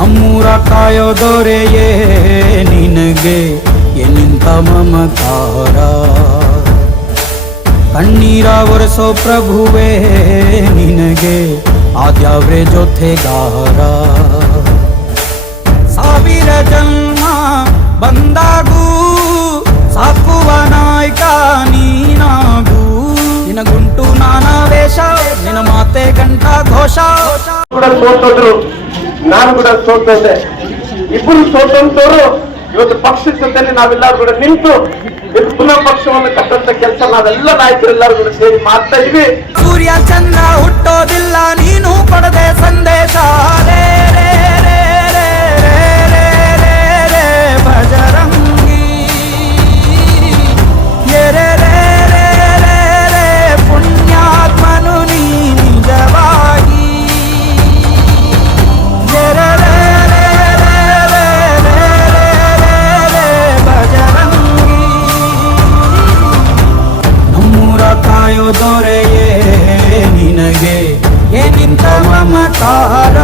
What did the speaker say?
ನಮ್ಮೂರ ಕಾಯೋ ದೊರೆಯೇ ನಿನಗೆ ಎನಿಂತ ಮಮಕಾರ. ಕಣ್ಣೀರ ಒರೆಸೋ ಪ್ರಭುವೇ ನಿನಗೆ ಆದ್ಯಾವ್ರೆ ಜೊತೆಗಾರ. ಸಾವಿರ ಜನ್ಮ ಬಂದಾಗೂ ಸಾಕುವ ನಾಯಕ ನೀನಾಗೂ. ನಿನ ಗುಂಟು ನಾನಾ ವೇಷ, ನಿನ ಮಾತೆ ಗಂಟ ಘೋಷ. ಕೂಡ ಸೋತದ್ರು, ನಾನು ಕೂಡ ಸೋತಂತೆ. ಇಬ್ಬರು ಸೋತಂತವರು ಇವತ್ತು ಪಕ್ಷದ ಜೊತೆಲಿ ನಾವೆಲ್ಲರೂ ಕೂಡ ನಿಂತು ಪುನಃ ಪಕ್ಷವನ್ನು ಕಟ್ಟಂತ ಕೆಲಸ ನಾವೆಲ್ಲ ನಾಯಕರೆಲ್ಲರೂ ಕೂಡ ಸೇರಿ ಮಾಡ್ತಾ ಇದ್ವಿ. ಸೂರ್ಯ ಚಂದ್ರ ಹುಟ್ಟೋದಿಲ್ಲ ನೀನು ಕೊಡದೆ ಸಂದೇಶ. ರೇ ರೇ ರೇ ರೇ ರೇ ರೇ ರೇ ಭಜರಂಗಿ ರೇ ರೇ ರೇ ರೇ ರೇ ಪುಣ್ಯಾತ್ಮನು ನೀ ನಿಜವಾಗಿ. ರೇ ರೇ ರೇ ರೇ ರೇ ರೇ ರೇ ಭಜರಂಗಿ. ನಮ್ಮೂರ ಕಾಯೋ ದೊರೆಯೇ ನಿನಗೆ ಏನಿಂತ ಮಮಕಾರ.